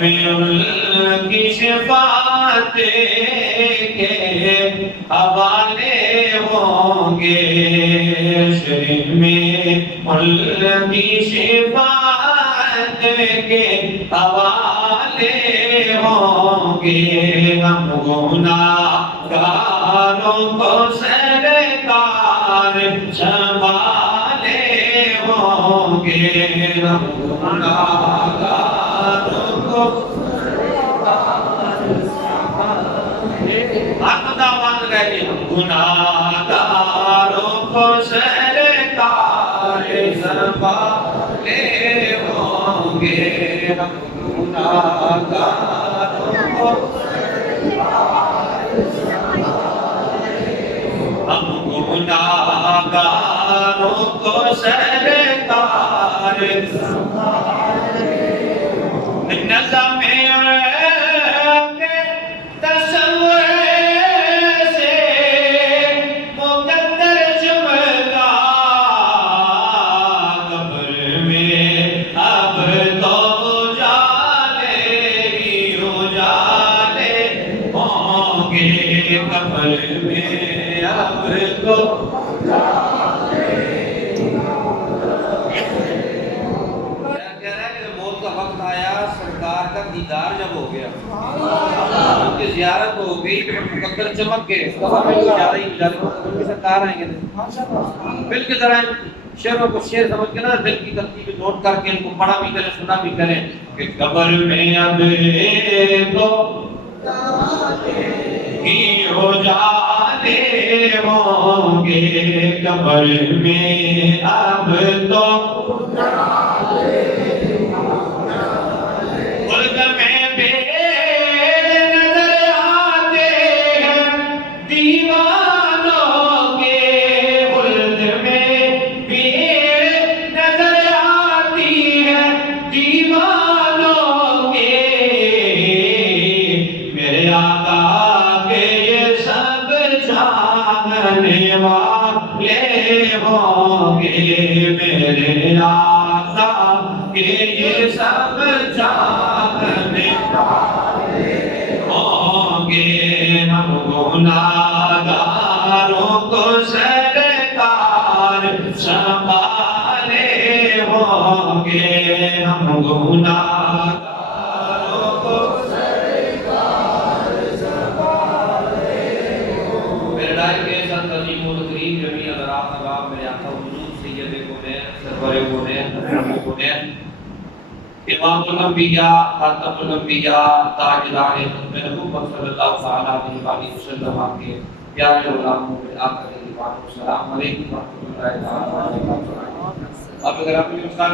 میں ان کی شفاعت کے حوالے ہوں گے، حشر میں ان کی شفاعت کے حوالے ہوں گے، ہم گناہگاروں کو سرکار سنبھالے ہوں گے، ہم گناہگاروں کو خدا مان گئے، ہم گناہگاروں کو سرکار سنبھالے ہوں گے، ہم گناہگاروں کو گناہگاروں کو سرکار نظم کے تصور سے مقدر چمکا، قبر میں اب تو اجالے ہی اجالے ہوں گے، قبر میں اب تو سرکار کا دیدار جب ہو گیا، ان کی زیارت ہو گئی، مقدر چمک گئے، سرکار آئیں گے مل کے ذرا شعروں کو شعر سمجھ کے نا دل کی ترتیب نوٹ کر کے ان کو پڑھا بھی کریں سنا بھی کریں کہ قبر میں اب تو ہی ہو جاتے ہوں گے، قبر میں اب تو میرے آقا کے یہ سب جاننے والے ہوں گے، ہم گناہگاروں کو سرکار سنبھالے ہوں گے، ہم گناہگاروں کو سرکار سنبھالے ہوں گے۔ میرے ڈائی کے ساتھ عظیم و تقریب جمیع حضرات احباب میرے آقا حضور سید کونین سرور کونین اکرم کونین امام الانبیاء خاتم الانبیاء تاجدار ختم نبوت صلی اللہ علیہ وسلم کے پیارے غلاموں میں آقا علیہ السلام علیکم ورحمۃ اللہ وبرکاتہ۔ اب اگر آپ نے مثال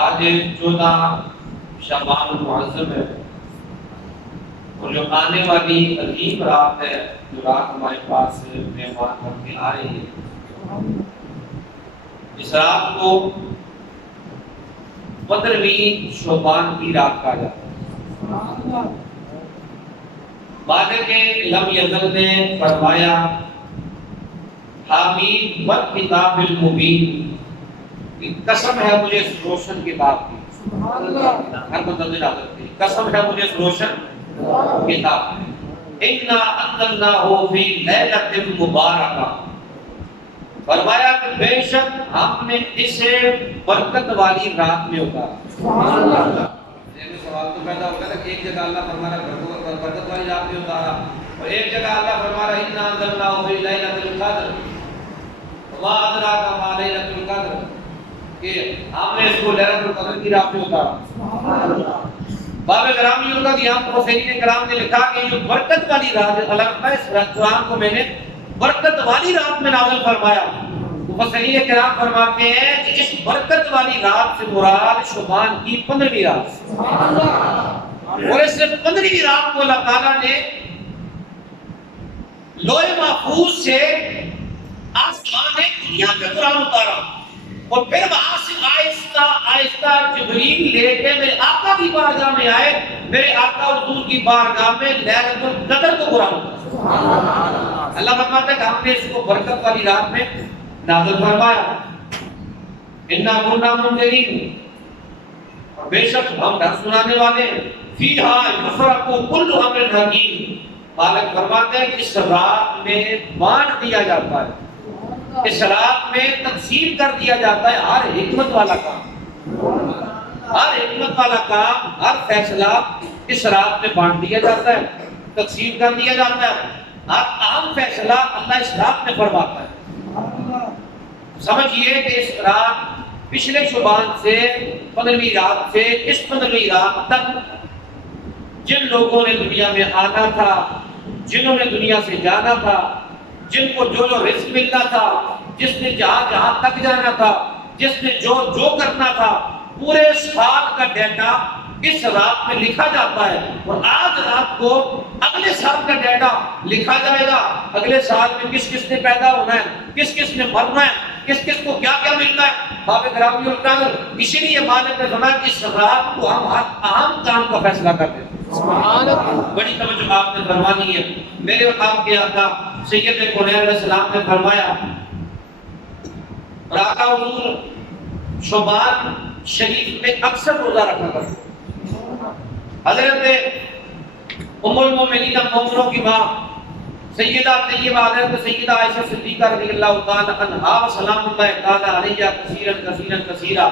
آج 14 شعبان المعظم ہے اور جو آنے والی عظیم رات ہے، جو رات ہمارے پاس مہمان بن کے آ رہی ہے، اس رات کو 15ویں شعبان کی رات کہا جاتا ہے۔ مالک لم یزل نے فرمایا حامید والکتاب المبین، قسم ہے مجھے اس روشن کتاب کی، ہر بندہ حضرت کی قسم ہے مجھے اس روشن کتاب کی، اِنَّا أَنزَلْنَاهُ فِي لَيْلَةٍ مُبَارَكَةٍ، فرمایا کہ بے شک ہم نے اسے برکت والی رات میں اتارا۔ سوال تو پیدا ہوگا کہ ایک جگہ اللہ فرما رہا برکت والی رات میں اتارا اور ایک جگہ اللہ فرما رہا اِنَّا أَنزَلْنَاهُ فِي لَيْلَةِ الْقَدْرِ وَمَا أَدْرَاكَ مَا لَيْلَةُ الْقَدْرِ، کہ ہم نے اس کو لیلۃ القدر کی رات میں اتارا۔ باب گرامی القدر یہاں مفسرین کرام نے لکھا کہ یہ برکت والی رات ہے، اللہ اس قرآن کو میں نے برکت والی رات میں نازل فرمایا۔ مفسرین کرام فرماتے ہیں کہ اس برکت والی رات سے مراد شعبان کی 15ویں رات، اور اس 15ویں رات کو اللہ تعالیٰ نے لوح محفوظ سے آسمان دنیا پہ قرآن اتارا، اور پھر وہاں سے آہستہ آہستہ جبریل لے کے میرے آقا کی بارگاہ میں آئے، میرے آقا حضور کی بارگاہ میں لیلۃ القدر کو قرآن اتارا۔ اللہ فرماتا ہے کہ ہم نے اس کو برکت والی رات میں نازل فرمایا۔ اِنَّا كُنَّا مُنذِرِينَ، بے شک ہم ڈر سنانے والے ہیں، فیہا یفرق کل امر حکیم، مالک فرماتے ہیں کہ اس رات میں بانٹ دیا جاتا ہے، اس رات میں تقسیم کر دیا جاتا ہے ہر حکمت والا کام، ہر حکمت والا کام، ہر فیصلہ اس رات میں بانٹ دیا جاتا ہے، تقسیم کر دیا جاتا ہے، ہر اہم فیصلہ اللہ اس رات میں فرماتا ہے۔ سمجھیے کہ اس رات پچھلے شعبان سے 15ویں رات سے اس 15ویں رات تک جن لوگوں نے دنیا میں آنا تھا، جنہوں نے دنیا سے جانا تھا، جن کو جو جو رزق ملنا تھا، جس نے جہاں جہاں تک جانا تھا، جس نے جو جو کرنا تھا، پورے سال کا ڈیٹا اس رات میں لکھا جاتا ہے، اور آج رات کو اگلے سال کا ڈیٹا لکھا جائے گا۔ اگلے سال میں کس کس نے پیدا ہونا ہے، کس کس نے مرنا ہے، کس کس کو کیا کیا ملنا ہے، باب گرامی القدر۔ اسی لیے مالک نے فرمایا کہ اس رات کو ہم ہر اہم کام کا فیصلہ کرتے ہیں۔ بڑی توجہ آپ نے فرمانی ہے۔ میرے اور آپ کے آقا سید کونین علیہ السلام نے فرمایا، اور آقا حضور شعبان شریف میں اکثر روزہ رکھا کرتے۔ حضرت ام المومنین مومنوں کی ماں سیدہ طیبہ حضرت سیدہ عائشہ صدیقہ رضی اللہ تعالی عنہا و سلام اللہ تعالی علیہ کثیرا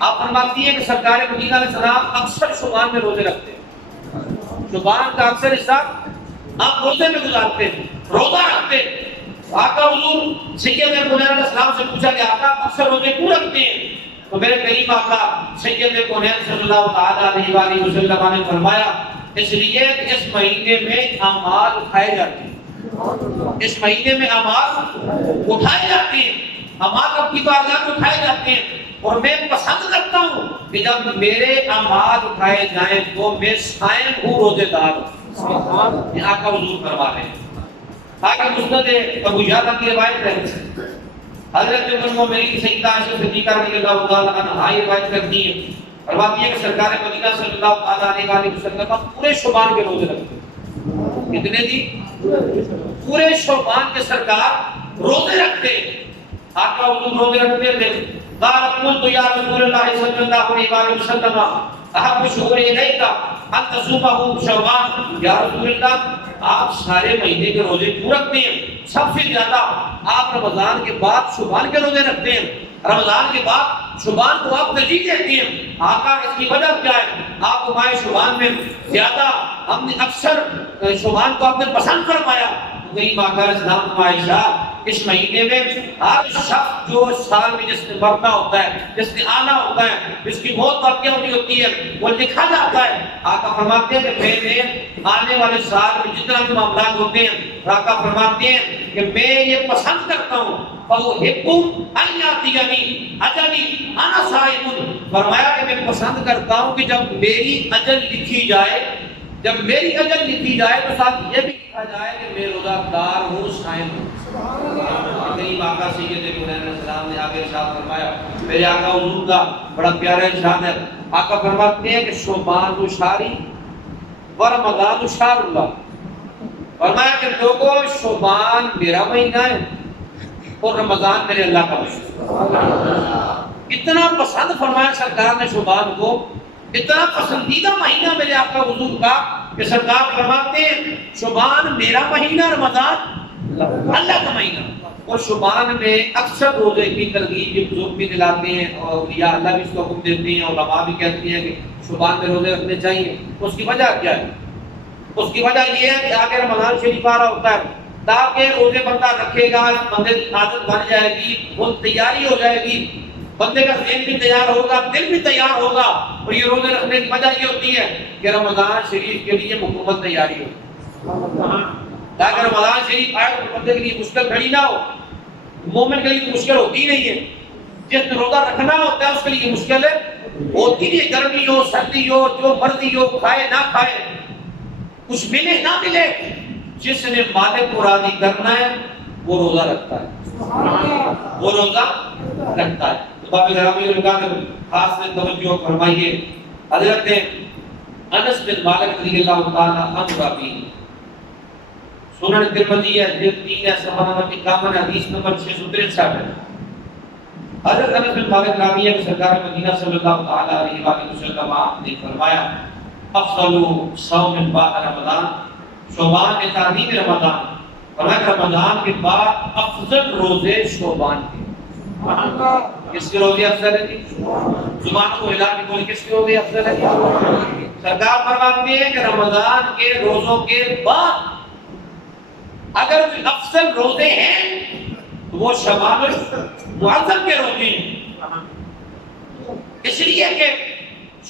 آپ فرماتی ہیں کہ سرکار مدینہ علیہ السلام اکثر شعبان میں روزے رکھتے ہیں، شعبان کا اکثر حصہ آپ روزے میں گزارتے ہیں، روزہ رکھتے ہیں۔ آقا حضور سید کونین علیہ السلام سے پوچھا کہ آقا اکثر روزے کیوں رکھتے ہیں؟ تو میرے کریم آقا سید کونین صلی اللہ تعالی علیہ وآلہ وسلم نے فرمایا، اس لیے کہ اس مہینے میں اعمال اٹھائے جاتے ہیں، اس مہینے میں اعمال اٹھائے جاتے ہیں، اعمال رب کی بارگاہ میں اٹھائے جاتے ہیں، اور میں پسند کرتا ہوں کہ جب میرے اعمال اٹھائے جائیں تو میں صائم ہوں، روزے دار ہوں۔ یہ آقا حضور فرما رہے ہیں۔ آگے مسند ابو یعلا کی روایت ہے، حضرت ام المومنین سیدہ عائشہ صدیقہ رضی اللہ تعالی عنہا یہ روایت کرتی ہے، فرماتی ہے کہ سرکار مدینہ صلی اللہ تعالی علیہ وسلم پورے شعبان کے روزے رکھتے ہیں۔ کتنے دی؟ پورے شعبان کے سرکار روزے رکھتے ہیں۔ آقا حضور روزے رکھتے تھے۔ قال قلت یا رسول اللہ صلی اللہ علیہ وآلہ وسلم احب شہور الیک ان تصومہ شعبان، یا رسول اللہ آپ سارے مہینے کے روزے کیوں رکھتے ہیں؟ سب سے زیادہ آپ رمضان کے بعد شعبان کے روزے رکھتے ہیں، رمضان کے بعد شعبان کو آپ ترجیح دیتے ہیں۔ آقا اس کی وجہ کیا ہے؟ آپ کو ماہ شعبان میں زیادہ ہم نے اکثر شعبان کو آپ نے پسند فرمایا۔ کہیں آقا علیہ السلام کو عائشہ اس مہینے میں ہر شخص جو سال میں جس نے مرنا ہوتا ہے، جس نے آنا ہوتا ہے، جس کی موت واقع ہونی ہوتی ہے، وہ لکھا جاتا ہے۔ آقا فرماتے ہیں کہ میں نے آنے والے سال میں جتنا بھی معاملات ہوتے ہیں، آقا فرماتے ہیں کہ میں یہ پسند کرتا ہوں، فَأُحِبُّ أَن يَأْتِيَنِي أَجَلِي أَنَا صَائِمٌ، فرمایا کہ میں پسند کرتا ہوں کہ جب میری اجل لکھی جائے، جب میری اجل لکھی جائے تو ساتھ یہ بھی لکھا جائے کہ میں روزہ دار ہوں، صائم ہوں۔ کہیں آقا سید کونین علیہ السلام نے آگے ارشاد فرمایا، میرے آقا حضور کا بڑا پیارا ارشاد ہے۔ آقا فرماتے ہیں کہ شعبان شہری و رمضان شہر اللہ، فرمایا کہ لوگوں شعبان میرا مہینہ ہے اور رمضان میرے اللہ کا مہینہ۔ اتنا پسند فرمایا سرکار نے شعبان کو، اتنا پسندیدہ مہینہ میرے آقا حضور کا کہ سرکار فرماتے ہیں شعبان میرا مہینہ، رمضان اللہ کا مہینہ۔ اور شعبان میں اکثر روزے کی ترغیب کے بزرگ بھی دلاتے ہیں، اور یا اللہ بھی اس کو حکم دیتے ہیں، علماء بھی کہتے ہیں کہ شعبان میں روزے رکھنے چاہیے۔ اس کی وجہ کیا ہے؟ اس کی وجہ یہ ہے کہ آگے رمضان شریف آ رہا ہوتا ہے، تاکہ روزے بندہ رکھے گا، بندے کی عادت بن جائے گی، وہ تیاری ہو جائے گی، بندے کا ذہن بھی تیار ہوگا، دل بھی تیار ہوگا۔ اور یہ روزے رکھنے کی وجہ یہ ہوتی ہے کہ رمضان شریف کے لیے مکمل تیاری ہو، تاکہ رمضان شریف آئے تو بندے کے لیے مشکل کھڑی نہ ہو۔ مومن کے لیے تو مشکل ہوتی ہی نہیں ہے، جس نے روزہ رکھنا ہوتا ہے اس کے لیے مشکل ہے ہوتی نہیں، گرمی ہو سردی ہو جو مرضی ہو، کھائے نہ کھائے، کچھ ملے نہ ملے، جس نے مالک کو راضی کرنا ہے وہ روزہ رکھتا ہے، وہ روزہ رکھتا ہے۔ تو باب گرامی القدر خاص سے توجہ فرمائیے، حضرت انس بن مالک رضی اللہ تعالی عنہ راوی، سنن ترمذی ہے جلد 3 ہے، صفحہ نمبر 51 حدیث نمبر 663 ہے۔ حضرت انس بن مالک راوی ہے کہ سرکار مدینہ صلی اللہ تعالی علیہ وآلہ وسلم نے فرمایا افضل صوم بعد رمضان، شعبان میں تعظیم رمضان، فرمایا کہ رمضان کے بعد افضل روزے شعبان کے۔ کس کے روزے افضل ہے جی؟ زبان کو ہلا کے بولے کس کے روزے افضل ہے جی؟ سرکار فرماتے ہیں کہ رمضان کے روزوں کے بعد اگر افضل روزے ہیں تو وہ شعبان المعظم کے روزے ہیں، اس لیے کہ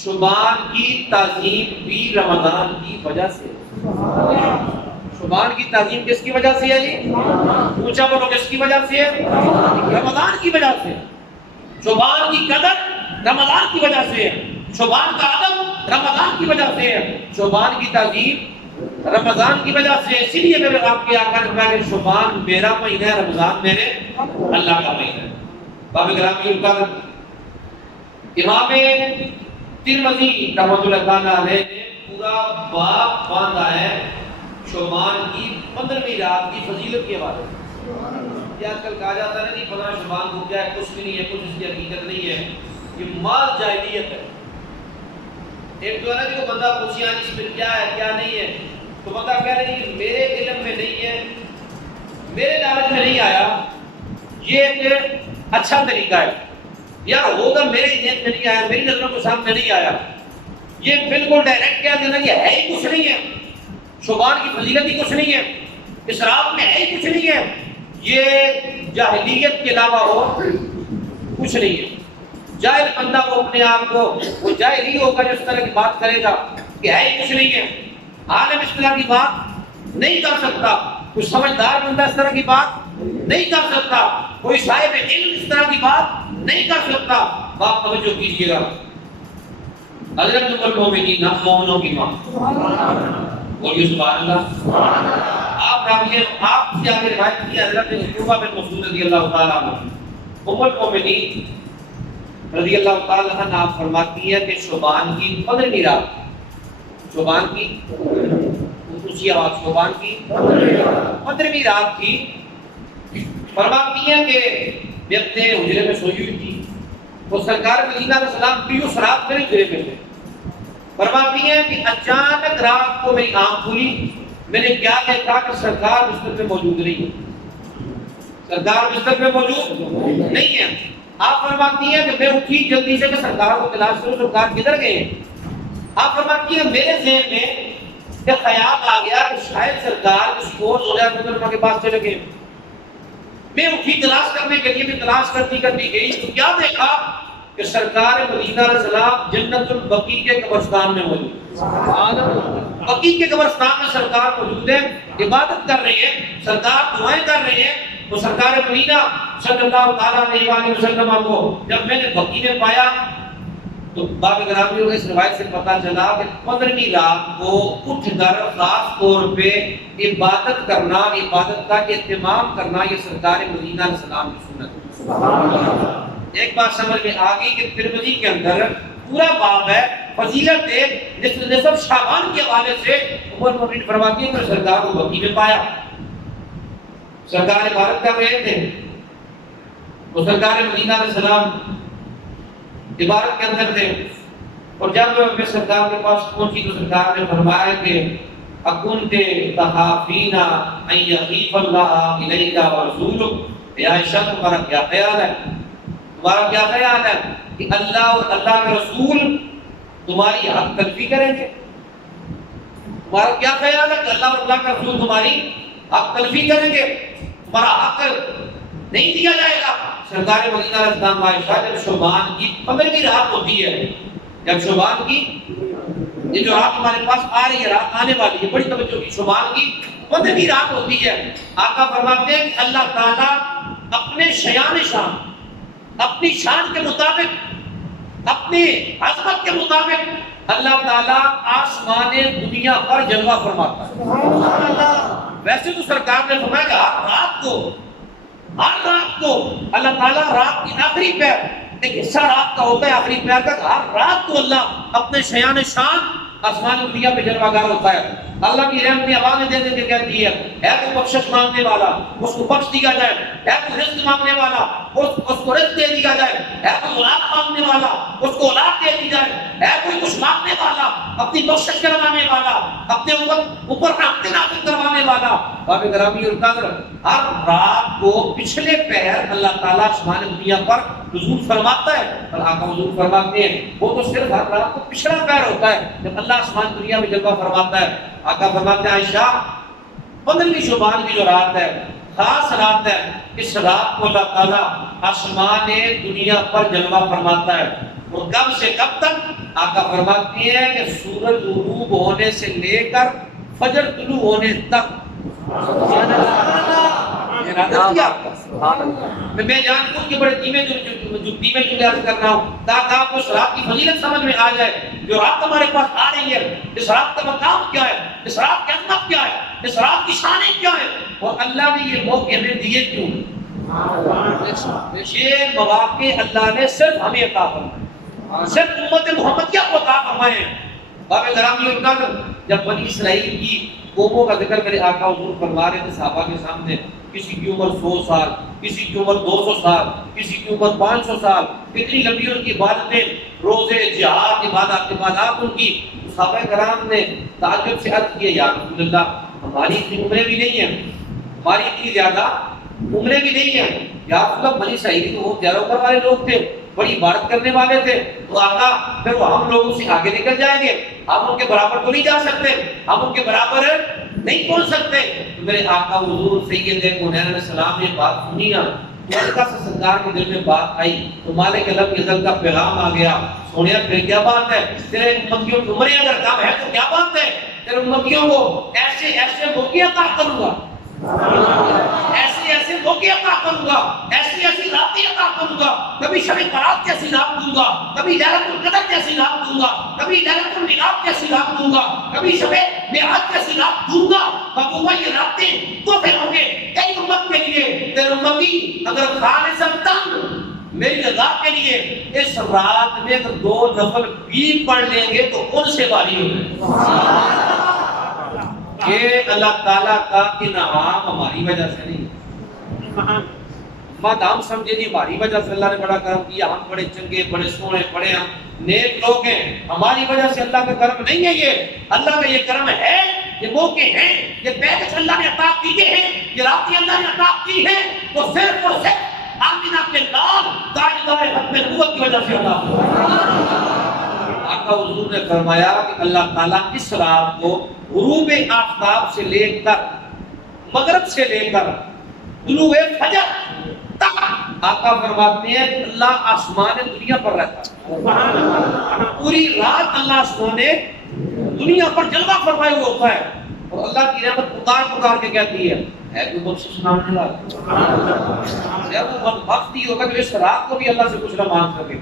شعبان کی تعظیم بھی رمضان کی وجہ سے۔ شعبان کی تعظیم کس کی وجہ سے ہے جی؟ اونچا بولو کس کی وجہ سے ہے؟ رمضان کی وجہ سے۔ شعبان کی قدر رمضان کی وجہ سے ہے، شعبان کا ادب رمضان کی وجہ سے ہے، شعبان کی تعظیم رمضان کی وجہ سے۔ اسی لیے میرے آپ کے آقا نے کہا کہ شعبان میرا مہینہ ہے، رمضان میرے اللہ کا مہینہ ہے۔ باب گرامی القدر امام ترمذی رحمۃ اللہ تعالی علیہ نے پورا باب باندھا ہے شعبان کی 15ویں رات کی فضیلت کے حوالے سے۔ یہ آج کل کہا جاتا ہے نہیں پتہ شعبان کو کیا ہے، کچھ بھی نہیں ہے، کچھ اس کی حقیقت نہیں ہے، یہ مال جاہلیت ہے۔ ایک جو ہے نا کہ وہ بندہ پوچھیا اس میں کیا ہے کیا نہیں ہے، تو بندہ کہہ رہے ہیں کہ میرے علم میں نہیں ہے، میرے نالج میں نہیں آیا، یہ ایک اچھا طریقہ ہے، یا ہوگا میرے ذہن میں نہیں آیا، میری نظروں کے سامنے نہیں آیا، یہ بالکل ڈائریکٹ کیا دینا کہ ہے ہی کچھ نہیں ہے، شعبان کی فضیلت ہی کچھ نہیں ہے، اسراف میں ہے ہی کچھ نہیں ہے، یہ جاہلیت کے علاوہ اور کچھ نہیں ہے۔ جاہل بندہ وہ اپنے آپ کو وہ جاہل ہی ہوگا جو اس طرح کی بات کرے گا کہ ہے ہی کچھ نہیں ہے، عالم اس طرح کی بات نہیں کر سکتا، کوئی سمجھدار بندہ اس طرح کی بات نہیں کر سکتا، کوئی صاحب علم اس طرح کی بات نہیں کر سکتا۔ بات توجہ کیجیے گا، حضرت المومنین مومنوں کی ماں بولیے سبحان اللہ۔ آپ راوی آپ سے آگے روایت کی حضرت عروہ بن مسعود رضی اللہ تعالیٰ عنہ، ام المومنین رضی اللہ تعالیٰ عنہ آپ فرماتی ہے کہ شعبان کی 15ویں رات، شعبان کی اونچی آواز، شعبان کی 15ویں رات تھی، فرماتی ہے کہ میں اپنے حجرے میں سوئی ہوئی تھی، تو سرکار مدینہ علیہ السلام بھی اس رات میرے حجرے میں تھے، فرماتی ہے کہ اچانک رات کو میری آنکھ کھلی، میں نے کیا دیکھا کہ سرکار بستر پہ موجود نہیں ہے، سرکار بستر پہ موجود نہیں ہے۔ آپ فرماتی ہیں کہ میں اٹھی جلدی سے کہ سرکار کو تلاش کروں، سرکار کدھر گئے ہیں؟ آپ فرماتی ہیں میرے ذہن میں ایک خیال آ گیا کہ شاید سرکار کسی اور زوجہ محترمہ کے پاس چلے گئے۔ میں اٹھی تلاش کرنے کے لیے بھی تلاش کرتی گئی تو کیا دیکھا کہ سرکار مدینہ علیہ السلام جنت البقیع کے قبرستان میں موجود ہیں، بقیع کے قبرستان میں سرکار موجود ہیں، عبادت کر رہے ہیں، سرکار دعائیں کر رہے ہیں۔ تو سرکار مدینہ صلی اللہ تعالیٰ علیہ وآلہ وسلم کو جب میں نے بقیع میں پایا تو باب گرامی کو اس روایت سے پتہ چلا کہ 15ویں رات کو اٹھ کر خاص طور پہ عبادت کرنا، عبادت کا اہتمام کرنا، یہ سرکار مدینہ علیہ السلام کی سنت۔ ایک بات سمجھ میں آ گئی کہ ترمذی کے اندر پورا باب ہے فضیلت نصف شعبان کے حوالے سے۔ عمر المومنین فرماتی ہیں کہ سرکار کو بقیع میں پایا، سرکار عبادت کر رہے تھے، تو سرکار مدینہ علیہ السلام عبادت کے اندر تھے، اور جب میں سرکار کے پاس پہنچی تو سرکار نے فرمایا کہ اکنت تخافین ان یخیف اللہ الیک ورسولک، یا عائشہ تمہارا کیا خیال ہے، تمہارا کیا خیال ہے کہ اللہ اور اللہ کے رسول تمہاری حق تلفی کریں گے؟ تمہارا کیا خیال ہے کہ اللہ اور اللہ کا رسول تمہاری حق تلفی کریں گے، تمہارا حق نہیں دیا جائے گا؟ سرکار مدینہ علیہ السلام عائشہ جب شعبان کی 15ویں رات ہوتی ہے، جب شعبان کی یہ جو رات ہمارے پاس آ رہی ہے، رات آنے والی ہے، بڑی توجہ کی، شعبان کی 15ویں رات ہوتی ہے، آقا فرماتے ہیں کہ اللہ تعالیٰ اپنے شیان شان، اپنی شان کے مطابق، اپنی عظمت کے مطابق اللہ تعالیٰ آسمان دنیا پر جلوہ فرماتا ہے۔ ویسے تو سرکار نے فرمایا کہ ہر رات کو اللہ تعالیٰ رات کی آخری پہر، ایک حصہ رات کا ہوتا ہے آخری پہر کا، ہر رات کو اللہ اپنے شیان شان آسمان دنیا پہ جلوہ گر ہوتا ہے۔ اللہ کی رحمت آوازیں دے دے کے کہتی ہے، اے تو بخشش مانگنے والا اس کو بخش دیا جائے، اے تو رزق مانگنے والا اس کو رزق دے دیا جائے، ہے کوئی اولاد مانگنے والا اس کو اولاد دے دی جائے، ہے کوئی کچھ مانگنے والا اپنی بخشش کروانے والا، اپنے اوپر رحمت نازل کروانے والا۔ باب گرامی اور قدر، ہر رات کو پچھلے پہر اللہ تعالیٰ آسمان دنیا پر نزول فرماتا ہے، اور آقا حضور فرماتے ہیں وہ تو صرف ہر رات کو پچھلا پہر ہوتا ہے جب اللہ آسمان دنیا میں جلوہ فرماتا ہے۔ آقا فرماتے ہیں عائشہ 15ویں شعبان کی جو رات ہے خاص رات ہے، اس رات کو اللہ تعالیٰ آسمان دنیا پر جلوہ فرماتا ہے، اور کب سے کب تک؟ آقا فرماتے ہیں کہ سورج غروب ہونے سے لے کر فجر طلوع ہونے تک۔ میں جان بوجھ کے بڑے دھیمے جو عرض کر رہا ہوں تاکہ آپ کو اس رات کی فضیلت سمجھ میں آ جائے۔ جو رات ہمارے پاس آ رہی ہے، اس رات کا مقام کیا ہے، اس رات کی عظمت کیا ہے، اس رات کی شانیں کیا ہے، اور اللہ نے یہ موقع ہمیں دیے کیوں؟ یہ مواقع اللہ نے صرف ہمیں عطا فرمائے، صرف امت محمدیہ کو عطا فرمائے۔ باب گرامی اور قدر، جب بنی اسرائیل کی قوموں کا ذکر میرے آقا حضور فرما رہے تھے صحابہ کے سامنے، کسی کی عمر 100 سال، کسی کی عمر 200 سال، کسی کی عمر 500 سال، کتنی لمبی ان کی عبادتیں، روزے، جہاد، عبادات ان کی۔ صحابہ کرام نے تعجب سے عرض کیا یا رسول اللہ ہماری اتنی عمریں بھی نہیں ہیں، ہماری اتنی زیادہ عمریں بھی نہیں ہیں، یا رسول اللہ بنی اسرائیل تو بہت زیادہ عمر والے لوگ تھے، بڑی عبادت کرنے والے تھے، تو آقا پھر وہ ہم لوگوں سے آگے نکل جائیں گے، ہم ان کے برابر تو نہیں جا سکتے، ہم ان کے برابر نہیں پہنچ سکتے۔ تو میرے آقا حضور سید کونین علیہ السلام نے بات سنی نا، تو سرکار کے دل میں بات آئی، تو مالک الم ازل کا پیغام آ گیا، سونیا پھر کیا بات ہے، تیرے امتیوں کی عمریں اگر کم ہے تو کیا بات ہے، تیرے امتیوں کو ایسے ایسے موقع عطا کروں گا، ایسے ایسے موقع عطا کروں گا، ایسی ایسی راتیں عطا کروں گا، کبھی شب برات جیسی رات دوں گا، کبھی لیلۃ القدر جیسی رات دوں گا، کبھی لیلۃ المعراج جیسی رات دوں گا، کبھی شب معراج جیسی رات دوں گا۔ بابا یہ راتیں تو پھر ہوں گے کئی امت کے لیے، تیرے امتی اگر خالصتاً میری رضا کے لیے اس رات میں اگر 2 نفل بھی پڑھ لیں گے تو ان سے باری ہوگی۔ یہ اللہ تعالیٰ کا انعام ہماری وجہ سے نہیں، ہم سمجھے نہیں ہماری وجہ سے اللہ نے بڑا کرم کیا، ہم بڑے چنگے، بڑے سونے، بڑے ہم نیک لوگ ہیں، ہماری وجہ سے اللہ کا کرم نہیں ہے، یہ اللہ کا یہ کرم ہے، یہ موقع ہیں، یہ پیکج اللہ نے عطا کیے ہیں، یہ راتیں اللہ نے عطا کی ہیں، تو صرف اور صرف آمینہ کے لال تاجدار ختم نبوت کی وجہ سے اللہ۔ آقا حضور نے فرمایا کہ اللہ تعالیٰ اس رات کو غروب آفتاب سے لے کر مغرب سے لے کر طلوع فجر تک آقا فرماتے ہیں اللہ آسمان دنیا پر رہتا ہے، پوری رات اللہ آسمان دنیا پر جلوہ فرمائے ہوئے ہوتا ہے، اور اللہ کی رحمت پکار کے کہتی ہے اے تو بخشش مانگنے والا، یا وہ وقت ہی ہوگا جو اس رات کو بھی اللہ سے کچھ نہ مانگ سکے،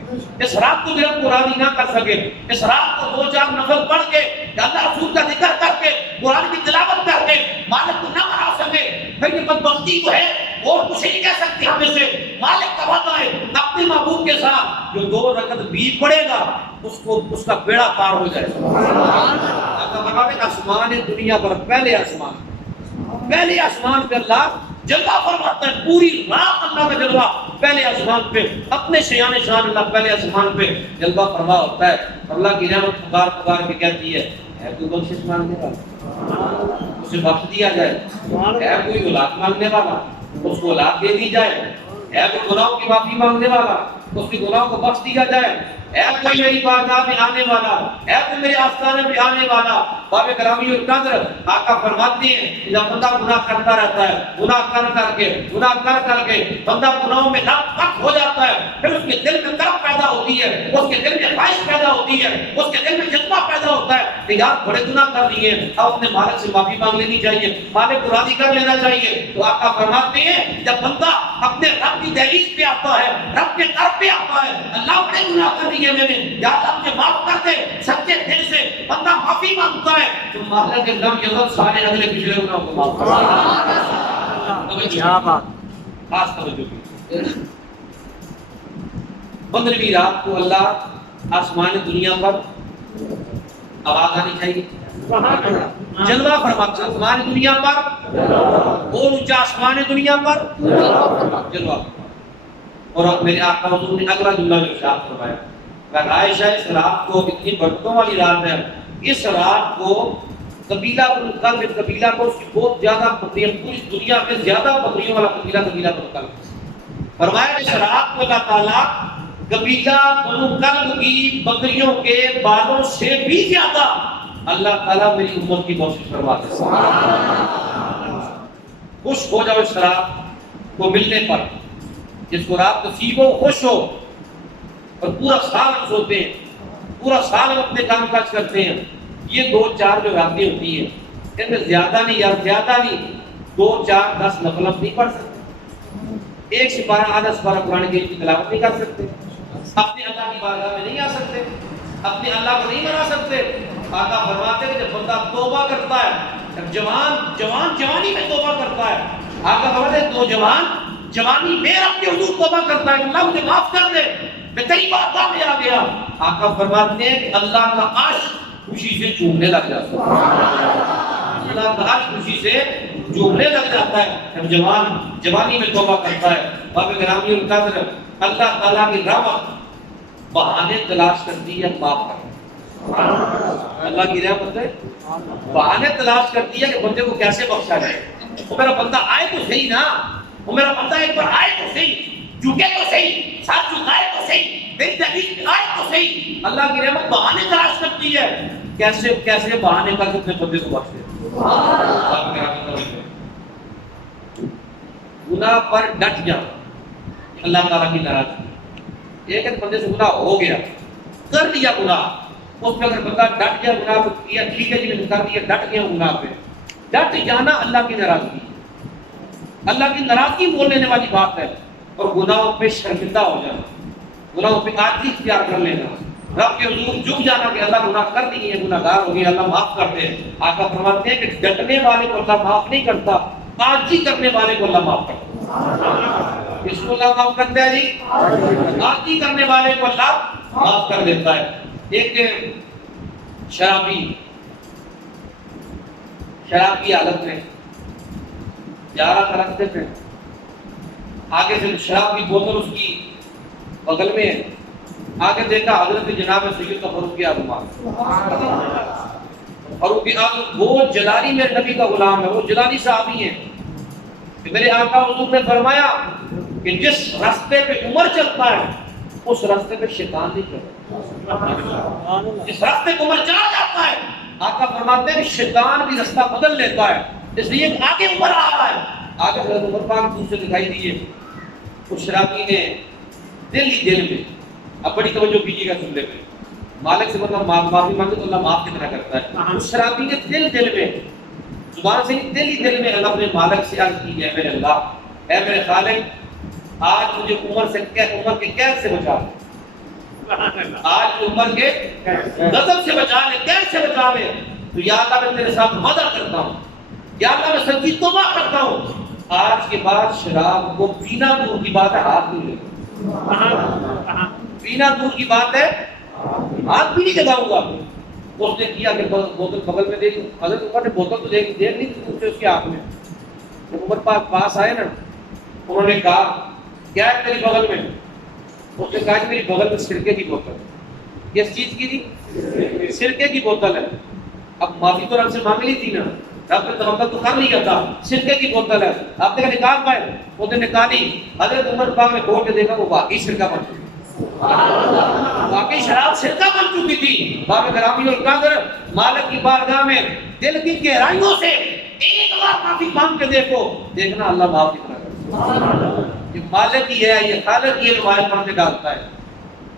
اس رات کو دل کو راضی نہ کر سکے، اس رات کو 2-4 نفل پڑھ کے اللہ رسول کا ذکر کر کے قرآن کی تلاوت کر کے مالک کو نہ منا سکے، پھر یہ بدبختی تو ہے اور کچھ نہیں کہہ سکتے ہم سے۔ مالک کا وعدہ ہے اپنے محبوب کے ساتھ جو 2 رکعت بھی پڑھے گا اس کا بیڑا پار ہو جائے گا۔ آسمان دنیا پر پہلے آسمان پہ اللہ جلوہ فرماتا ہے، پوری رات اللہ کا جلوہ پہلے آسمان پہ، اپنے شیان شان اللہ پہلے آسمان پہ جلوہ فرما ہوتا ہے، اللہ کی رحمت پکار کے کہتی ہے اے کوئی بخشش مانگنے والا اسے بخش دیا جائے، اے کوئی اولاد مانگنے والا اس کو اولاد دے دی جائے، اے کوئی گناہوں کی معافی مانگنے والا اس کی گناہوں کو بخش دیا جائے، اے کوئی میری بارگاہ میں آنے والا، اے کوئی میرے آستانے میں آنے والا۔ باب گرامی اور قدر، آقا فرماتے ہیں جب بندہ گناہ کرتا رہتا ہے، گناہ کر کے بندہ گناہوں میں لت ہو جاتا ہے، پھر اس کے دل میں طرف پیدا ہوتی ہے، اس کے دل میں خواہش پیدا ہوتی ہے، اس کے دل میں جذبہ پیدا ہوتا ہے کہ یار بڑے گناہ کر لیے، اب اپنے مالک سے معافی مانگ لینی چاہیے، مالک کو راضی کر لینا چاہیے۔ تو آقا فرماتے ہیں جب بندہ اپنے رب کی دہلیز پہ آتا ہے، رب کے در پہ آتا ہے، اللہ بڑے گناہ کر لیے میں نے، یا اللہ مجھے معاف کر دے، سچے دل سے بندہ معافی مانگتا ہے تو مالک لم یزل سارے اگلے پچھلے گناہوں کو معاف کرتا ہے۔ کیا بات، خاص توجہ کی 15ویں رات کو اللہ آسمان دنیا پر آواز آنی چاہیے، جلوہ فرماتا ہے آسمان دنیا پر، اور اونچا آسمان دنیا پر جلوہ فرماتا ہے۔ اور میرے آقا حضور نے اگلا جملہ جو ارشاد فرمایا کہ عائشہ اس رات کو اتنی برکتوں والی رات ہے، اس رات کو قبیلہ بنو کلب قبیلہ کو اس کی بہت زیادہ بکریاں، پوری دنیا میں زیادہ بکریوں والا قبیلہ بنو کلب۔ فرمایا اس رات کو اللہ تعالیٰ قبیلہ بنو کلب کی بکریوں کے بالوں سے بھی زیادہ اللہ تعالیٰ میری امت کی کوشش کرواتے ہیں۔ خوش ہو جاؤ اس رات کو ملنے پر، جس کو رات نصیب ہو خوش ہو، اور پورا سال ہم سوتے ہیں، پورا سال ہم اپنے کام کاج کرتے ہیں۔ یہ 2-4 جو راتیں ہوتی ہیں ان میں زیادہ نہیں یا زیادہ نہیں 2-4-10 نفل ہم نہیں پڑھ سکتے، ایک سپارہ آدھا سپارہ قرآن کی تلاوت نہیں کر سکتے، اپنے اللہ کی بارگاہ میں نہیں آ سکتے، اپنے اللہ کو نہیں منا سکتے۔ آقا فرماتے ہیں کہ جب بندہ توبہ کرتا ہے، جب جوانی میں توبہ کرتا ہے، آقا فرماتے ہیں نوجوان جوانی میں اپنے حضور توبہ کرتا ہے، اللہ مجھے معاف کر دے، میں تیری بارگاہ میں آ گیا۔ آقا فرماتے ہیں کہ اللہ کا عرش خوشی سے جھومنے لگ جاتا ہے، اللہ کا عرش خوشی سے جھومنے لگ جاتا ہے جب جوانی میں توبہ کرتا ہے۔ باب گرامی القدر اللہ تعالیٰ کی رحمت بہانے تلاش کرتی ہے معاف کرنے، اللہ کی رحمت ہے بہانے تلاش کرتی ہے کہ بندے کو کیسے بخشا جائے۔ وہ میرا بندہ آئے تو صحیح نا، وہ میرا بندہ ایک بار آئے تو صحیح، جھکے تو صحیح، ساتھ جھکائے تو صحیح، میری تحقیق میں آئے تو صحیح۔ اللہ کی رحمت بہانے تلاش کرتی ہے، کیسے بہانے کر کے اپنے بندے کو بخشے۔ گناہ پر ڈٹ جا، اللہ تعالیٰ کی ناراضگی۔ ایک بندے سے گناہ ہو گیا، کر لیا گناہ، اس پہ اگر بندہ ڈٹ گیا گناہ پہ کیا، ٹھیک ہے جی میں نے کر دیا، ڈٹ گیا گناہ پہ، ڈٹ جانا اللہ کی ناراضگی، اللہ کی ناراضگی بول لینے والی بات ہے۔ اور گناہوں پہ شرمندہ ہو جانا، گناہوں پہ عاجزی اختیار کر لینا، رب کے حضور جھک جانا کہ اللہ گناہ کر دی ہے، گناہ گار ہو گیا، اللہ معاف کر دے۔ آقا فرماتے ہیں کہ ڈٹنے والے کو اللہ معاف نہیں کرتا، عاجزی کرنے والے کو اللہ معاف کرتا ہے۔ اس کو اللہ معاف کرتا ہے جی، عاجزی کرنے والے کو اللہ معاف کر دیتا ہے۔ ایک شرابی کی حالت میں جا رہا تھا راستے پہ، آگے سے شراب کی بوتل اس کی بغل میں ہے، آگے دیکھا حضرت جناب سید کا فاروق اعظم، فاروق اعظم وہ جلالی میں نبی کا غلام ہے، وہ جلالی صحابی ہیں کہ میرے آقا حضور نے فرمایا کہ جس راستے پہ عمر چلتا ہے اس راستے پہ شیطان نہیں چلتا، جس راستے پہ عمر چلا جاتا ہے آقا فرماتے ہیں کہ شیطان بھی راستہ بدل لیتا ہے، اس لیے آگے عمر آ رہا ہے، آگے حضرت عمر پاک دوسرے دکھائی دیے۔ اس شرابی نے دل میں، اب بڑی توجہ کیجیے گا سننے پہ، مالک سے مطلب معافی مانگے تو اللہ معاف کتنا کرتا ہے۔ اس شرابی نے دل میں، زبان سے دل میں اللہ اپنے مالک سے عرض کی ہے، میرے اللہ، اے میرے خالق، آج مجھے عمر کے قید سے بچا لے، آج عمر کے غضب سے بچا لے، قید سے بچا لے، تو یا اللہ میں تیرے ساتھ وعدہ کرتا ہوں، یا اللہ میں سچی توبہ کرتا ہوں، آج کے بعد شراب کو پینا دور کی بات ہے ہاتھ نہیں لے، پینا دور کی بات ہے ہاتھ بھی نہیں لگاؤں گا۔ اس نے کیا کہ بوتل بغل میں دیکھ، حضرت عمر نے بوتل تو دیکھ نہیں تھی اس کے ہاتھ میں، جب عمر پاک پاس آئے نا انہوں نے کہا کیا ہے تیری بغل میں؟ اس نے کہا کہ میری بغل میں سرکے کی بوتل، کس چیز کی تھی؟ سرکے کی بوتل ہے۔ اب معافی تو رب سے مانگ لی تھی نا، رب نے توقع تو کر لیا تھا، سرکے کی بوتل ہے، آپ نے کہا نکال پائے، اس نے نکالی، حضرت عمر پاک نے کھول کے دیکھا وہ واقعی سرکہ بن چکی، واقعی شراب سرکہ بن چکی تھی۔ باب گرامی القدر مالک کی بارگاہ میں دل کی گہرائیوں سے ایک بار معافی مانگ کے دیکھو، دیکھنا اللہ معاف کتنا کرتا ہے۔ یہ مالک ہی ہے، یہ خالق ہی ہے جو ہمارے پردے ڈالتا ہے،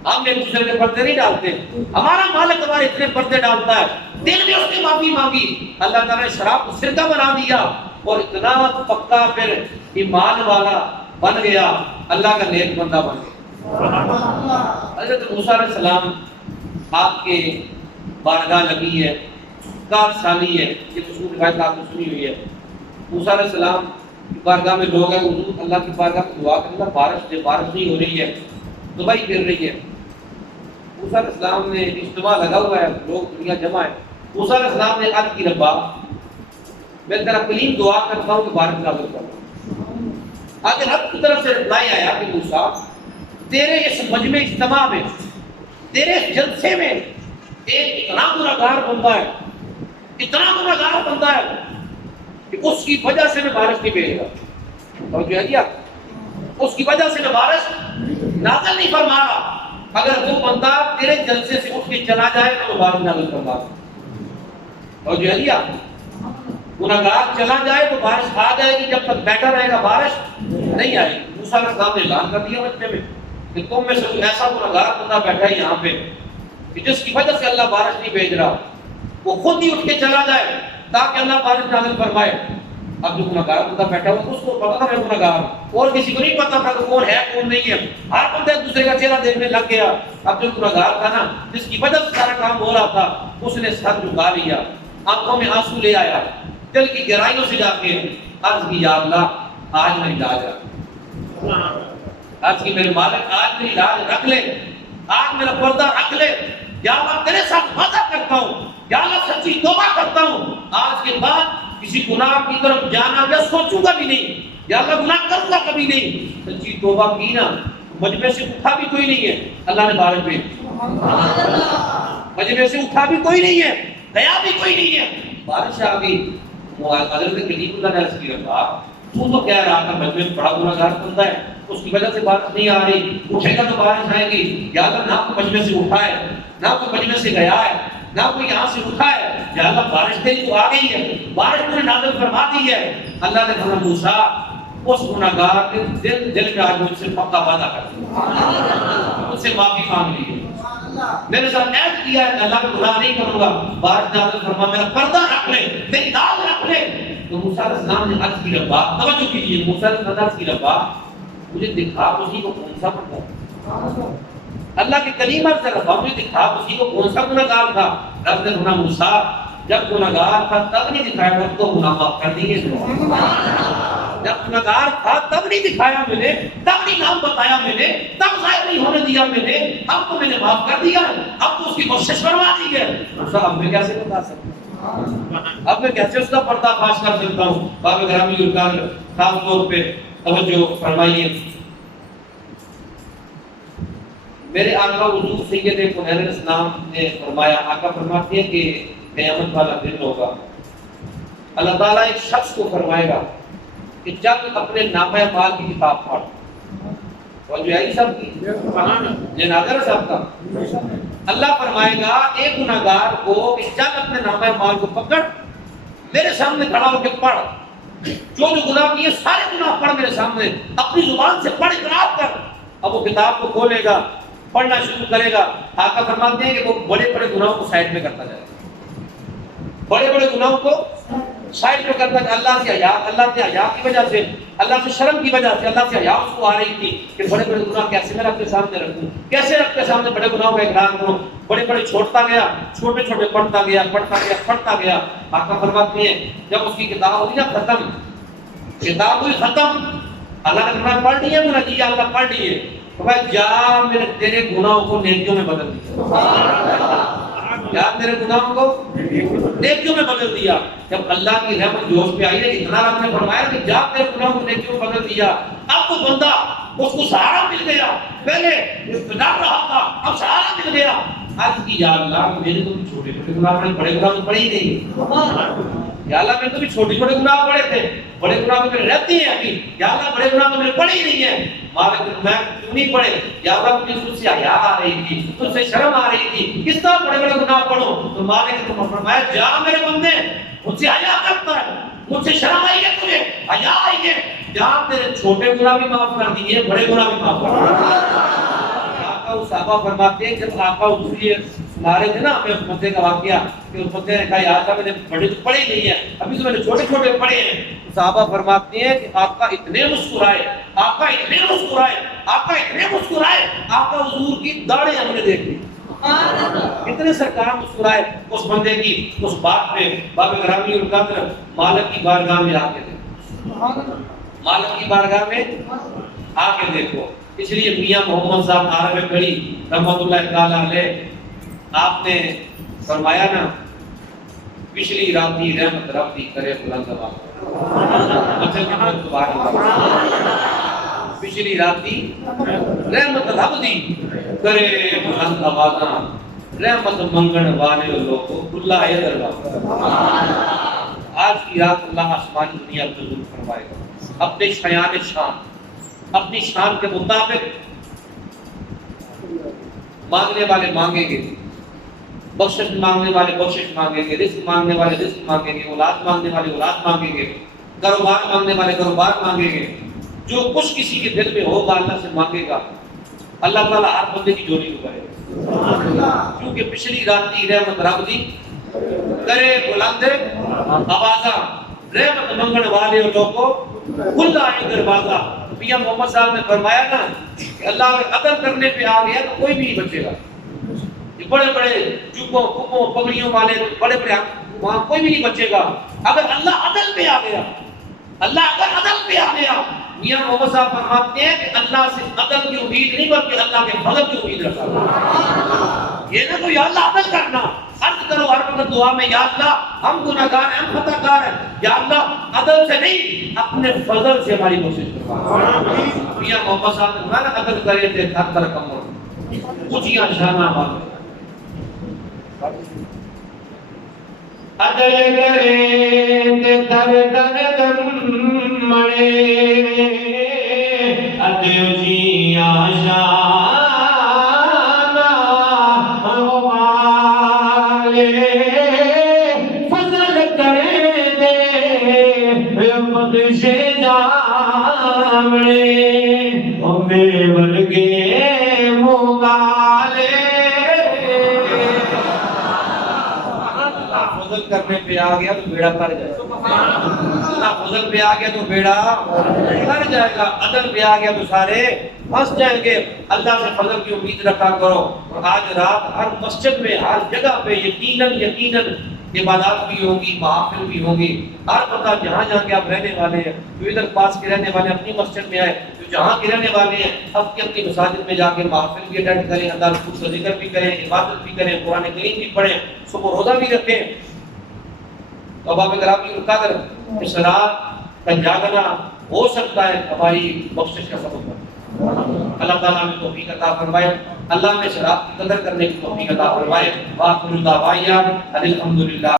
ہم ایک دوسرے کے پردے نہیں ڈالتے، ہمارا مالک ہمارے اتنے پردے ڈالتا ہے۔ دل میں اس نے معافی مانگی، اللہ تعالیٰ نے شراب کو سرکہ بنا دیا اور اتنا پکا پھر ایمان والا بن گیا، اللہ کا نیک بندہ بن گیا۔ حضرت موسیٰ علیہ السلام آپ کے بارگاہ لگی ہے، 4 سالی ہے، یہ مشہور روایت آپ نے سنی ہوئی ہے۔ موسیٰ علیہ السلام کی بارگاہ میں لوگ ہیں، حضور اللہ کی بارگاہ میں دعا کرنا، بارش نہیں ہو رہی ہے، دبئی گر رہی ہے۔ موسیٰ علیہ السلام نے اجتماع لگا ہوا ہے، لوگ دنیا جمع ہے، موسیٰ علیہ السلام نے عرض کی ربا میں تیرا کلیم دعا کرتا ہوں کہ بارش نازل کر۔ آگے رب کی طرف سے رپلائی آیا کہ موسیٰ تیرے اس مجمع اجتماع میں، تیرے اس جلسے میں ایک اتنا گناہگار بندہ ہے، اتنا گناہگار بندہ ہے کہ اس کی وجہ سے میں بارش نہیں بھیج رہا، اور جو ہے اس کی وجہ سے میں بارش نازل نہیں فرما رہا۔ اگر وہ بندہ تیرے جلسے سے اٹھ کے چلا جائے تو وہ بارش نازل فرما رہا، اور جو ہے گناہگار چلا جائے تو بارش آ جائے گی، جب تک بیٹھا رہے گا بارش نہیں آئے گی۔ موسیٰ علیہ السلام نے اعلان کر دیا مجمع میں کہ تم میں سے کوئی ایسا گناہگار بندہ بیٹھا ہے یہاں پہ کہ جس کی وجہ سے اللہ بارش نہیں بھیج رہا، وہ خود ہی اٹھ کے چلا جائے تاکہ اللہ بارش نازل فرمائے۔ اب جو گناہگار بندہ بیٹھا ہوا اس کو پتا تھا میں گناہگار ہوں، اور کسی کو نہیں پتا تھا کہ کون ہے کون نہیں ہے، ہر بندہ ایک دوسرے کا چہرہ دیکھنے لگ گیا۔ اب جو گناہگار تھا نا، جس کی وجہ سے سارا کام ہو رہا تھا، اس نے سر جھکا لیا، آنکھوں میں آنسو لے آیا، دل کی گہرائیوں سے جا کے عرض کی یا اللہ آج میری لاج رکھ، آج کی میرے مالک آج میری لاج رکھ لے، آج میرا پردہ رکھ لے، یا اللہ تیرے ساتھ وعدہ کرتا ہوں، یا اللہ سچی توبہ کرتا ہوں، آج کے بعد کسی گناہ کی طرف جانا یا سوچوں گا بھی نہیں، یا اللہ گناہ کروں گا کبھی نہیں۔ سچی توبہ کی نا، مجمع سے اٹھا بھی کوئی نہیں ہے، اللہ نے بارش بھیج دی، مجمع سے اٹھا بھی کوئی نہیں ہے، گیا بھی کوئی نہیں ہے، بارش آ گئی۔ حضرت کلیم اللہ نے عرض کیا تو کہہ رہا تھا مجمع میں بڑا گناہگار بندہ ہے، اس کی وجہ سے بارش نہیں آ رہی، اٹھے گا تو بارش آئے گی، یا اللہ نہ کوئی مجمع سے اٹھا ہے، نہ کوئی مجمع سے گیا ہے، نہ کوئی یہاں سے اٹھا ہے، یا اللہ بارش تیری تو آ گئی ہے، بارش تو نے نازل فرما دی ہے۔ اللہ نے فرمایا موسیٰ اس گناہگار کے دل میں آج مجھ سے پکا وعدہ کر دیا، مجھ سے معافی مانگ لی ہے، میرے ساتھ عہد کیا ہے اللہ میں گناہ نہیں کروں گا، بارش نازل فرما، میرا پردہ رکھ لے، میری داغ رکھ لے۔ تو موسیٰ علیہ السلام نے عرض کی ربا، توجہ کیجیے، موسیٰ علیہ السلام نے عرض کی ربا مجھے دکھا اسی کو کون سا بندہ ہے، اللہ کے کلیم عرض ربا مجھے دکھا اسی کو کون سا گناہگار تھا۔ رب نے فرمایا موسیٰ جب گناہگار تھا تب نہیں دکھایا، رب کو گناہ معاف کر دیے، جب گناہگار تھا تب نہیں دکھایا میں نے، تب نہیں نام بتایا میں نے، تب ظاہر نہیں ہونے دیا میں نے، اب تو میں نے معاف کر دیا، اب تو اس کی بخشش فرما دی ہے۔ موسیٰ اب میں کیسے بتا سکتا ہوں، اب میں کیسے اس کا پردہ فاش کر سکتا ہوں۔ باب گرامی ارکان خاص طور پہ توجہ فرمائیے، میرے آقا حضور سید کونین اسلام نے فرمایا، آقا فرماتے ہیں کہ قیامت والا دن ہوگا، اللہ تعالیٰ ایک شخص کو فرمائے گا کہ جب اپنے نامہ اعمال کی کتاب پڑھ، اور جو ہے سب کی جنازہ صاحب کا اللہ فرمائے گا ایک گناہگار کو کہ جب اپنے نامہ اعمال کو پکڑ، میرے سامنے کھڑا ہو کے پڑھ، جو گناہ کیے سارے گناہ پڑھ میرے سامنے، اپنی زبان سے پڑھ اقرار کر۔ اب وہ کتاب کو کھولے گا، پڑھنا شروع کرے گا، آقا فرماتے ہیں کہ وہ بڑے بڑے گناہوں کو سائڈ میں کرتا جائے گا، بڑے بڑے گناہوں کو سائڈ میں کرتا ہے۔ اللہ سے حیا کی وجہ سے، اللہ سے شرم کی وجہ سے، اللہ سے حیا اس کو آ رہی تھی کہ بڑے بڑے گناہ کیسے میں اپنے سامنے رکھوں، کیسے رب کے سامنے بڑے گناہوں کا اقرار کروں، بڑے بڑے چھوڑتا گیا، چھوٹے چھوٹے پڑھتا گیا، پڑھتا گیا۔ آقا فرماتے ہیں جب اس کی کتاب ہوئی نا ختم، کتاب ہوئی ختم، اللہ نے فرمایا پڑھ لیے میرا جی، اللہ پڑھ لیے، فرمایا جا میرے تیرے گناہوں کو نیکیوں میں بدل دیا، یا میرے گناہوں کو نیکیوں میں بدل دیا۔ جب اللہ کی رحمت جوش پہ آئی ہے، اتنا رب نے فرمایا کہ جا تیرے گناہوں کو نیکیوں میں بدل دیا، اب تو بندہ اس کو سہارا مل گیا، پہلے ڈر رہا تھا اب سہارا مل گیا۔ عرض کی یا اللہ میرے تو بھی چھوٹے چھوٹے گناہ پڑے، بڑے گناہ تو پڑے ہی نہیں، یا اللہ میرے تو بھی چھوٹے چھوٹے گناہ پڑے تھے، بڑے گناہ تو میرے رہتے ہیں ابھی، یا اللہ بڑے گناہ تو میرے پڑے ہی نہیں ہیں، مالک میں کیوں نہیں پڑے، یا اللہ مجھے تجھ سے حیا آ رہی تھی، تجھ سے شرم آ رہی تھی، کس طرح بڑے بڑے گناہ پڑھو؟ تو مالک نے فرمایا جا میرے بندے، مجھ سے حیا کرتا ہے، مجھ سے شرم آئی ہے تجھے، حیا آئی ہے، جا تیرے چھوٹے گناہ بھی معاف کر دیے، بڑے گناہ بھی معاف کر دیے۔ آقا صحابہ فرماتے ہیں جب آقا حضور یہ سنا رہے تھے نا ہمیں اس بندے کا واقعہ کہ اس بندے نے کہا یا آقا میں نے بڑے تو پڑھے نہیں ہیں، ابھی تو میں نے چھوٹے چھوٹے پڑھے ہیں۔ صحابہ فرماتے ہیں کہ آقا اتنے مسکرائے، آقا اتنے مسکرائے، آقا اتنے مسکرائے، آقا حضور کی داڑھیں ہم نے دیکھ لی، اتنے سرکار مسکرائے اس بندے کی اس بات پہ۔ باب گرامی القدر مالک کی بارگاہ میں آ کے دیکھو، مالک کی بارگاہ میں آ کے دیکھو۔ اس لیے میاں محمد صاحب عارف کڑی رحمۃ اللہ تعالی علیہ آپ نے فرمایا نا پچھلی راتی رحمت ربی کرے بلند آواز، پچھلی راتی رحمت رب دی کرے بلند آوازاں رحمت منگن والے لوگوں کھلا ہے دروازہ. آج کی رات اللہ آسمانی دنیا کو ظلم فرمائے گا اپنے شایان شان اپنی شان کے مطابق. مانگنے والے مانگیں گے بخشش مانگنے والے بخشش مانگیں گے, رزق مانگنے والے رزق مانگیں گے, اولاد مانگنے والے اولاد مانگیں گے, کاروبار مانگنے والے کاروبار مانگیں گے. جو کچھ کسی کے دل میں ہوگا اللہ سے مانگے گا. اللہ تعالیٰ ہر بندے کی جوڑی کو کرے گا کیونکہ پچھلی رات رحمت رب دی کرے بلند آوازاں رحمت منگن والے لوگوں کھلا ہے دروازہ. میاں محمد صاحب نے فرمایا نا کہ اللہ عدل کرنے پہ آ گیا تو کوئی بھی نہیں بچے گا. یہ بڑے بڑے جوکوں کپوں پگڑیوں والے بڑے بڑے وہاں کوئی بھی نہیں بچے گا. اگر اللہ عدل پہ آ گیا, اللہ اگر عدل پہ آ گیا, میاں محمد صاحب فرماتے ہیں کہ اللہ سے عدل کی امید نہیں بلکہ اللہ کے فضل کی امید رکھا. یہ نہ تو یا اللہ عدل کرنا, عرض کرو ہر وقت دعا میں یا اللہ ہم گناہگار ہیں, ہم خطا کار ہیں, یا اللہ عدل سے نہیں اپنے فضل سے ہماری کوشش کروا. میاں محمد صاحب نے فرمایا عدل کرے تھے ہر طرح کم ہو اونچیاں شانہ بات. عدل کرے تے در در دم مڑے عدل جیاں شانہ والے فضل کرے دے بخش جامڑے او میرے ورگے مغالے. فضل کرنے پہ آ گیا تو بیڑا کر جائے گا. اللہ فضل پہ آ گیا تو بیڑا کر جائے گا. عدل پہ آ گیا تو سارے پھنس جائیں گے. اللہ سے فضل کی امید رکھا کرو. اور آج رات ہر مسجد میں ہر جگہ پہ یقیناً عبادات بھی ہوگی, محافل بھی ہوگی. ہر بندہ جہاں جہاں کے آپ رہنے والے ہیں, جو ادھر پاس کے رہنے والے اپنی مسجد میں آئے, جو جہاں کے رہنے والے ہیں اپنی مساجد میں جا کے محافل بھی اٹینڈ کریں, اللہ رسول کا ذکر بھی کریں, عبادت بھی کریں, قرآن کریم بھی پڑھیں, صبح روزہ بھی رکھیں. تو اب آپ اگر آپ کی رکا کر اس رات کا جاگنا ہو سکتا ہے ہماری بخشش کا سبب بنے. اللہ تعالیٰ ہمیں توفیق عطا فرمائے. اللہ نے اس رات کی قدر کرنے کی توفیق عطا فرمائے. وآخر دعوانا الحمدللہ.